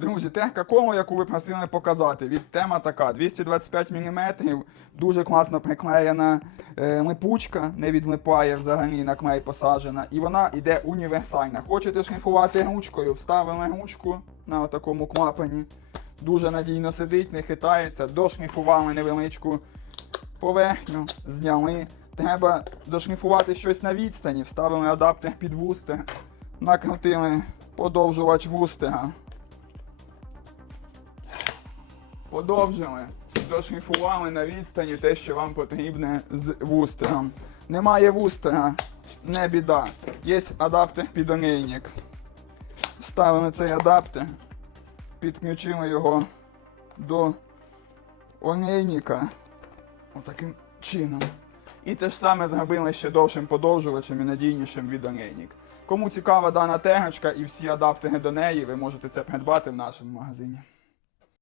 Друзі, техніка колу, яку ви просили показати, від тема така, 225 мм, дуже класно приклеєна липучка, не відлипає взагалі, на клей посаджена, і вона йде універсальна. Хочете шліфувати ручкою, вставили ручку на такому клапані, дуже надійно сидить, не хитається, дошліфували невеличку поверхню, зняли. Треба дошліфувати щось на відстані, вставили адаптер під вустер, накрутили подовжувач вустера. Подовжили, дошліфували на відстані те, що вам потрібне з вустером. Немає вустера, не біда. Є адаптер під олійник. Вставили цей адаптер, підключили його до олійника. Отаким чином. І те ж саме зробили ще довшим подовжувачем і надійнішим від олійник. Кому цікава дана технічка і всі адаптери до неї, ви можете це придбати в нашому магазині.